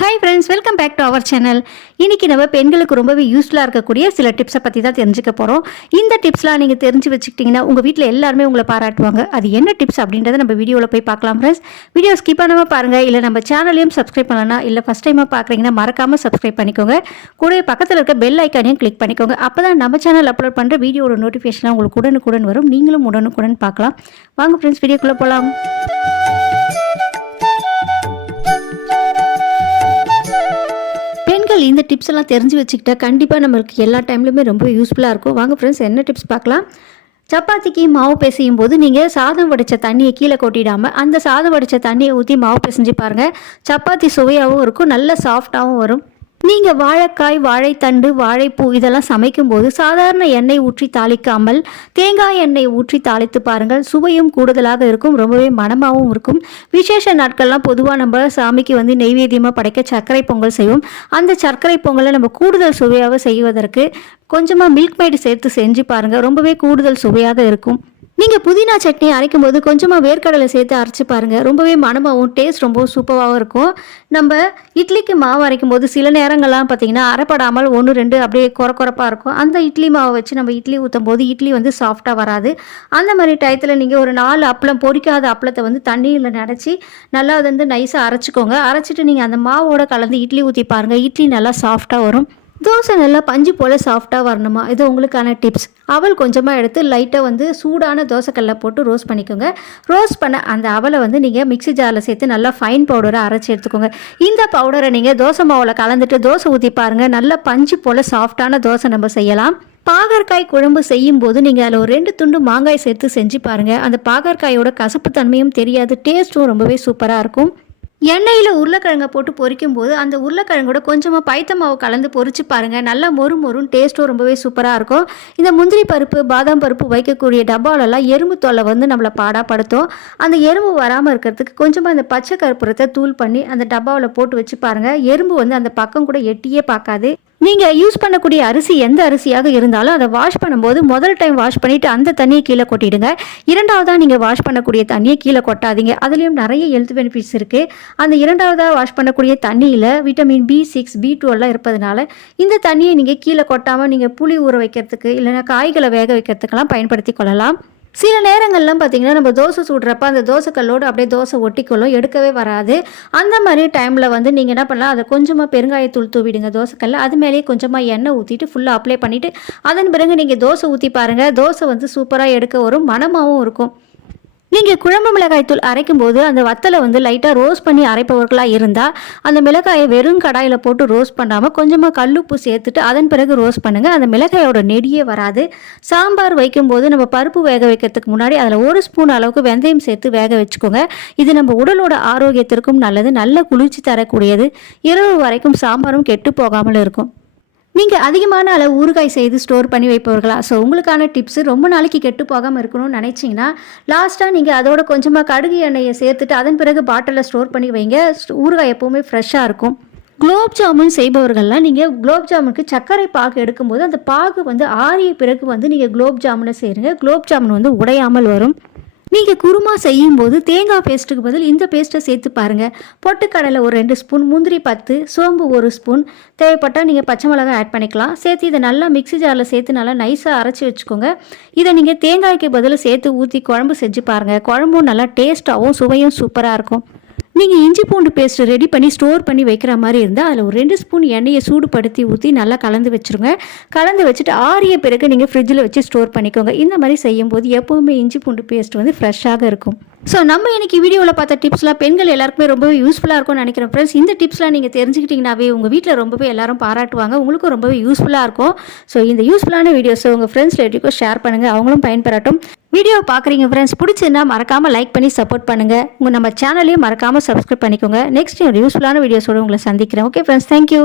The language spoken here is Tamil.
Hi friends, welcome back to our channel. இன்றைக்கி நம்ம பெண்களுக்கு ரொம்பவே யூஸ்ஃபுல்லாக இருக்கக்கூடிய சில டிப்ஸை பற்றி தான் தெரிஞ்சுக்க போகிறோம். இந்த டிப்ஸ்லாம் நீங்கள் தெரிஞ்சு வச்சுக்கிட்டிங்கன்னா உங்கள் வீட்டில் எல்லாருமே உங்களை பாராட்டுவாங்க. அது என்ன டிப்ஸ் அப்படின்றத நம்ம வீடியோவில் போய் பார்க்கலாம் ஃப்ரெண்ட்ஸ். வீடியோ ஸ்கிப் பண்ணாமல் பாருங்கள். இல்லை நம்ம சேனலையும் சப்ஸ்கிரைப் பண்ணலாம். இல்லை ஃபஸ்ட் டைமாக பார்க்குறீங்கன்னா மறக்காமல் சப்ஸ்கிரைப் பண்ணிக்கோங்க. கூட பக்கத்தில் இருக்க பெல் ஐக்கானையும் கிளிக் பண்ணிக்கோங்க. அப்போ தான் நம்ம சேனல் அப்லோட் பண்ணுற வீடியோட நோட்டிஃபிகேஷனாக உங்களுக்கு உடனுக்குடன் வரும். நீங்களும் உடனுக்குடன் பார்க்கலாம். வாங்க ஃப்ரெண்ட்ஸ், வீடியோக்குள்ளே போகலாம். பெண்கள் இந்த டிப்ஸ் எல்லாம் தெரிஞ்சு வச்சுக்கிட்டா கண்டிப்பாக நம்மளுக்கு எல்லா டைம்லையுமே ரொம்ப யூஸ்ஃபுல்லாக இருக்கும். வாங்க ஃப்ரெண்ட்ஸ், என்ன டிப்ஸ் பார்க்கலாம். சப்பாத்திக்கு மாவு பிசையும் போது நீங்கள் சாதம் வடித்த தண்ணியை கீழே கொட்டிடாமல் அந்த சாதம் வடித்த தண்ணியை ஊற்றி மாவு பிசைஞ்சு பாருங்கள். சப்பாத்தி சுவையாகவும் இருக்கும், நல்ல சாஃப்டாகவும் வரும். நீங்கள் வாழைக்காய், வாழைத்தண்டு, வாழைப்பூ இதெல்லாம் சமைக்கும் போது சாதாரண எண்ணெய் ஊற்றி தாளிக்காமல் தேங்காய் எண்ணெய் ஊற்றி தாளித்து பாருங்கள். சுவையும் கூடுதலாக இருக்கும், ரொம்பவே மணமாகவும் இருக்கும். விசேஷ நாட்கள்லாம் பொதுவாக நம்ம சாமிக்கு நெய்வேத்தியமாக படைக்க சர்க்கரை பொங்கல் செய்வோம். அந்த சர்க்கரை பொங்கலை நம்ம கூடுதல் சுவையாக செய்வதற்கு கொஞ்சமாக மில்க் மேட் சேர்த்து செஞ்சு பாருங்கள். ரொம்பவே கூடுதல் சுவையாக இருக்கும். நீங்கள் புதினா சட்னி அரைக்கும் போது கொஞ்சமாக வேர்க்கடலை சேர்த்து அரைச்சி பாருங்கள். ரொம்பவே மணமாகவும் டேஸ்ட் ரொம்பவும் சூப்பராகவும் இருக்கும். நம்ம இட்லிக்கு மாவு அரைக்கும் போது சில நேரங்கள்லாம் பார்த்திங்கன்னா அரைப்படாமல் 1-2 அப்படியே குறப்பாக இருக்கும். அந்த இட்லி மாவை வச்சு நம்ம இட்லி ஊற்றும் போது இட்லி சாஃப்டாக வராது. அந்த மாதிரி டயத்தில் நீங்கள் ஒரு 4 அப்பளம், பொரிக்காத அப்பளத்தை தண்ணியில் நனைச்சி நல்லா நைஸாக அரைச்சிக்கோங்க. அரைச்சிட்டு நீங்கள் அந்த மாவோட கலந்து இட்லி ஊற்றி பாருங்கள். இட்லி நல்லா சாஃப்டாக வரும். தோசை நல்லா பஞ்சு போல் சாஃப்டாக வரணுமா, இது உங்களுக்கான டிப்ஸ். அவல் கொஞ்சமாக எடுத்து லைட்டாக சூடான தோசைக்கல்ல போட்டு ரோஸ்ட் பண்ணிக்கோங்க. ரோஸ்ட் பண்ண அந்த அவலை நீங்கள் மிக்ஸி ஜாரில் சேர்த்து நல்லா ஃபைன் பவுடரை அரைச்சி எடுத்துக்கோங்க. இந்த பவுடரை நீங்கள் தோசை மாவில் கலந்துட்டு தோசை ஊற்றி பாருங்கள். நல்லா பஞ்சு போல் சாஃப்டான தோசை நம்ம செய்யலாம். பாகற்காய் குழம்பு செய்யும் போது நீங்கள் அதில் ஒரு 2 துண்டு மாங்காய் சேர்த்து செஞ்சு பாருங்கள். அந்த பாகற்காயோட கசப்பு தன்மையும் தெரியாது, டேஸ்ட்டும் ரொம்பவே சூப்பராக இருக்கும். எண்ணெயில் உருளைக்கிழங்கை போட்டு பொரிக்கும் போது அந்த உருளைக்கிழங்கோட கொஞ்சமாக பைத்த மாவு கலந்து பொரிச்சு பாருங்கள். நல்லா மொறும் டேஸ்ட்டும் ரொம்பவே சூப்பராக இருக்கும். இந்த முந்திரி பருப்பு, பாதாம் பருப்பு வைக்கக்கூடிய டப்பாலெல்லாம் எறும்பு தொல்லை நம்மளை பாடாப்படுத்தும். அந்த எறும்பு வராமல் இருக்கிறதுக்கு கொஞ்சமாக இந்த பச்சை கற்பூரத்தை தூள் பண்ணி அந்த டப்பாவில் போட்டு வச்சு பாருங்கள். எறும்பு அந்த பக்கம் கூட எட்டியே பார்க்காது. நீங்கள் யூஸ் பண்ணக்கூடிய அரிசி எந்த அரிசியாக இருந்தாலும் அதை வாஷ் பண்ணும்போது முதல் டைம் வாஷ் பண்ணிவிட்டு அந்த தண்ணியை கீழே கொட்டிடுங்க. இரண்டாவதாக நீங்கள் வாஷ் பண்ணக்கூடிய தண்ணியை கீழே கொட்டாதீங்க. அதுலேயும் நிறைய ஹெல்த் பெனிஃபிட்ஸ் இருக்குது. அந்த இரண்டாவதாக வாஷ் பண்ணக்கூடிய தண்ணியில் விட்டமின் B6, B12 இருப்பதனால இந்த தண்ணியை நீங்கள் கீழே கொட்டாமல் நீங்கள் புளி ஊற வைக்கிறதுக்கு இல்லைன்னா காய்களை வேக வைக்கிறதுக்கெல்லாம் பயன்படுத்தி கொள்ளலாம். சில நேரங்கள்லாம் பார்த்திங்கன்னா நம்ம தோசை சுடுறப்ப அந்த தோசைக்கல்லோடு அப்படியே தோசை ஒட்டிக்கொள்ளும், எடுக்கவே வராது. அந்த மாதிரி டைமில் நீங்கள் என்ன பண்ணலாம், அதை கொஞ்சமாக பெருங்காயத்தூள் தூவிடுங்க தோசைக்கல்ல. அது மேலேயே கொஞ்சமாக எண்ணெய் ஊற்றிட்டு ஃபுல்லாக அப்ளை பண்ணிவிட்டு அதன் பிறகு நீங்கள் தோசை ஊற்றி பாருங்கள். தோசை சூப்பராக எடுக்க வரும், மணமாகவும் இருக்கும். நீங்கள் குழம்பு மிளகாய் தூள் அரைக்கும் போது அந்த வத்தலை லைட்டாக ரோஸ்ட் பண்ணி அரைப்பவர்களாக இருந்தால் அந்த மிளகாயை வெறும் கடாயில் போட்டு ரோஸ்ட் பண்ணாமல் கொஞ்சமாக கல்லுப்பு சேர்த்துட்டு அதன் பிறகு ரோஸ்ட் பண்ணுங்கள். அந்த மிளகாயோட நெடியே வராது. சாம்பார் வைக்கும்போது நம்ம பருப்பு வேக வைக்கிறதுக்கு முன்னாடி அதில் 1 ஸ்பூன் அளவுக்கு வெந்தயம் சேர்த்து வேக வச்சுக்கோங்க. இது நம்ம உடலோட ஆரோக்கியத்திற்கும் நல்லது, நல்ல குளிர்ச்சி தரக்கூடியது. இரவு வரைக்கும் சாம்பாரும் கெட்டு போகாமல் இருக்கும். நீங்கள் அதிகமான அளவு ஊறுகாய் செய்து ஸ்டோர் பண்ணி வைப்பவர்களா? ஸோ உங்களுக்கான டிப்ஸு, ரொம்ப நாளைக்கு கெட்டு போகாமல் இருக்கணும்னு நினச்சிங்கன்னா லாஸ்ட்டாக நீங்கள் அதோட கொஞ்சமாக கடுகு எண்ணெயை சேர்த்துட்டு அதன் பிறகு பாட்டிலில் ஸ்டோர் பண்ணி வைங்க. ஊறுகாய் எப்போவுமே ஃப்ரெஷ்ஷாக இருக்கும். குலோப் ஜாமுன் செய்பவர்கள்லாம் நீங்கள் குலோப் ஜாமுனுக்கு சர்க்கரை பாகு எடுக்கும்போது அந்த பாகு ஆறிய பிறகு நீங்கள் குலோப் ஜாமுனை செய்யுங்க. குலோப் ஜாமுன் உடையாமல் வரும். நீங்கள் குருமா செய்யும் போது தேங்காய் பேஸ்ட்டுக்கு பதில் இந்த பேஸ்ட்டை சேர்த்து பாருங்கள். பொட்டுக்கடலை ஒரு 2 ஸ்பூன், முந்திரி 10, சோம்பு 1 ஸ்பூன், தேவைப்பட்டால் நீங்கள் பச்சை மிளகாய் ஆட் பண்ணிக்கலாம். சேர்த்து இதை நல்லா மிக்ஸி ஜாரில் சேர்த்து நல்லா நைஸாக அரைச்சி வச்சுக்கோங்க. இதை நீங்கள் தேங்காய்க்கு பதில் சேர்த்து ஊற்றி குழம்பு செஞ்சு பாருங்கள். குழம்பும் நல்லா டேஸ்ட்டாகவும் சுவையும் சூப்பராக இருக்கும். நீங்கள் இஞ்சி பூண்டு பேஸ்ட்டு ரெடி பண்ணி ஸ்டோர் பண்ணி வைக்கிற மாதிரி இருந்தால் அதில் ஒரு 2 ஸ்பூன் எண்ணெயை சூடுபடுத்தி ஊற்றி நல்லா கலந்து வச்சுருங்க. கலந்து வச்சுட்டு ஆறிய பிறகு நீங்கள் ஃப்ரிட்ஜில் வச்சு ஸ்டோர் பண்ணிக்கோங்க. இந்த மாதிரி செய்யும்போது எப்போவுமே இஞ்சி பூண்டு பேஸ்ட் ஃப்ரெஷ்ஷாக இருக்கும். ஸோ நம்ம இன்றைக்கி வீடியோவில் பார்த்த டிப்ஸ்லாம் பெண்கள் எல்லாருக்குமே ரொம்பவே யூஸ்ஃபுல்லாக இருக்கும்னு நினைக்கிறேன் ஃப்ரெண்ட்ஸ். இந்த டிப்ஸ்லாம் நீங்கள் தெரிஞ்சுக்கிட்டிங்கனாவே உங்கள் வீட்டில் ரொம்பவே எல்லாரும் பாராட்டுவாங்க, உங்களுக்கும் ரொம்பவே யூஸ்ஃபுல்லாக இருக்கும். ஸோ இந்த யூஸ்ஃபுல்லான வீடியோஸை உங்கள் ஃப்ரெண்ட்ஸ் ரிலேட்டிவ்க்கும் ஷேர் பண்ணுங்கள், அவங்களும் பயன்பெறட்டும். வீடியோ பார்க்குறீங்க ஃப்ரெண்ட்ஸ், பிடிச்சிருந்தா மறக்காமல் லைக் பண்ணி சப்போர்ட் பண்ணுங்கள். நம்ம சேனலையும் மறக்காமல் சப்ஸ்கிரைப் பண்ணிக்கோங்க. நெக்ஸ்ட் ஒரு யூஸ்ஃபுல்லான வீடியோஸோடு உங்களை சந்திக்கிறேன். Okay friends, thank you.